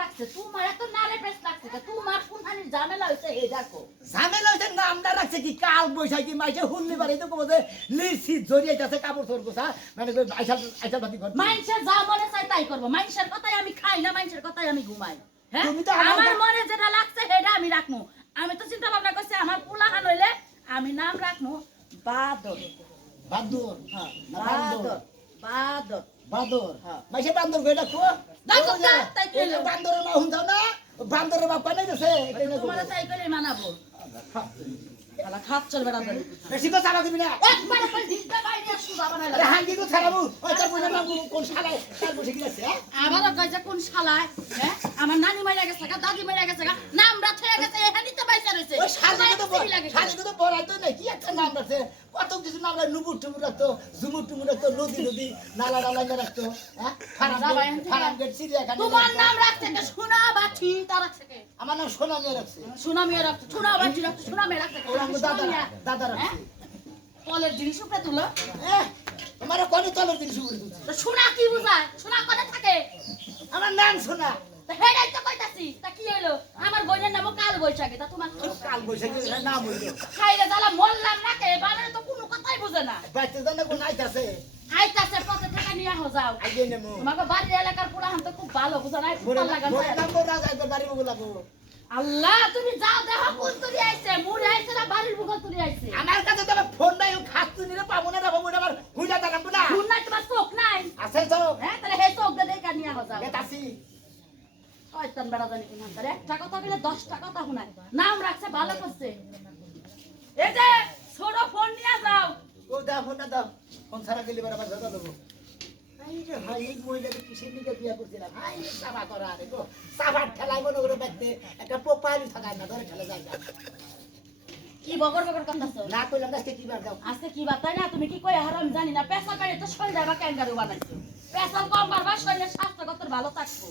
রাখছে তোমার এত নারে পেছ লাগছে তোমার কোনখানি ঝামেলা হইছে এই দেখো ঝামেলা হইছে নামটা রাখছে কি কাল বৈশাখী মাইসে হুল্লি বাড়ি তো কবো যে লিসি জড়িয়ে যাচ্ছে কাপড় চোর গোছা মানে আইসা বাতি ঘর মানুষের যা মনে চাই তাই করবো মানুষের কথাই আমি খাই না মানুষের কথাই আমি ঘুমাই হ্যাঁ তুমি তো আমার আমার মনে যেটা লাগছে সেটা আমি রাখবো আমি তো চিন্তা ভাবনা করছি আমার পুলাহান হইলে আমি নাম রাখবো বাদর বাদর হ্যাঁ না বাদর বাদর বাদর হ্যাঁ মাইসে বান্দর কই ডাকো ডাকো না, তাই কইলো। বান্দরের মা হুন যাও না বান্দরের বাপ কানে গেছে তোমার তাই করে মানাবো খালা খাপ চল বেড়া ধরে বেশি তো চালা দিবি না একবার কই দিতে বাইরে সুদা বানাইলা আরে হাঙ্গি তো ছাড়াবো ওই তোর বোনের নাম কোন শালায় তার বসে কি আছে হ্যাঁ আমারও কইছে কোন শালায় হ্যাঁ আমার নানি মাইরা গেছে দাদি মাইরা গেছে নাম রাখতে গেছে এখানেই তো বাইসা রইছে ওই শালিকে তো বড়াইতো না কি একটা নাম রাখছে কত কিছু নাম রাখতো নুপুর টুপুর রাখতো ঝুমুর টুমুর রাখতো নদী নদী নালা নালা রাখতো হ্যাঁ ফারাম গেট চিড়িয়াখানা তোমার নাম রাখতে কে সোনা বাটি তা রাখছে কে আমার নাম সোনা মেয়ে রাখছে সোনা মেয়ে রাখছে সোনা বাটি রাখছে সোনা মেয়ে রাখছে ওরা আমার দাদা রাখছে কলের জিনিস উপরে তুলো আমার কোনে তলের জিনিস উপরে তুলছে তো সোনা কি বুঝায় সোনা কোথা থাকে আমার নাম সোনা তা হেডাই তো কইতাছি তা কি হইলো আমার বোনের নাম কাল বৈশাখী তা তোমার কাল বৈশাখী নাম হইলো খাইলে জ্বালা মরলাম না কে বানারে তো কোনো কথাই বুঝে না বাইতে জানে কোন আইতাছে আইতাছে পথে টাকা নিয়ে যাও আইগে নেমু তোমাকে বাড়ির এলাকার পোলাহান তো খুব ভালো বুঝা নাই বড় ভালো লাগান নাম বড় রাজা তো বাড়ি বলাবো আল্লাহ তুমি যাও দেখো কোন তুলি আইছে মুড়ে আইছে না বাড়ির বুকল তুলি আইছে আমার কাছে তো ফোন নাই খাচ্ছু নিলে পাবো না বাবু আমার হুইলা দাঁড়াম না কোন নাই তোমার চোখ নাই আছে তো হ্যাঁ তাহলে হে চোখ দিয়ে দেখা নিয়ে যাও বেতাসি শয়তান বেড়া জানি কিনা তারে একটা কথা বলে 10টা কথা শুনায় নাম রাখছে ভালো করছে এই যে ছোট ফোন নিয়ে যাও ও দাও ফোন দাও ফোন ছাড়া গেলে বরাবর দাদা দেবো আইরে ভাই এই মহিলাকে কিসের নিকে বিয়া করছিলাম ভাই সাফা করা আরে গো সাফা ঠেলাই মনে করে দেখতে একটা পোপালি থাকায় না ধরে ঠেলে যায় কি বগর বগর করতেছো না কইলাম আজকে কি বার দাও আজকে কি বাতাই না তুমি কি কই হারাম জানি না পেশা করে তো শরীর যাবা ক্যাঙ্গারু বানাইছো পেশা কম বারবার শরীরের স্বাস্থ্য কত ভালো থাকবো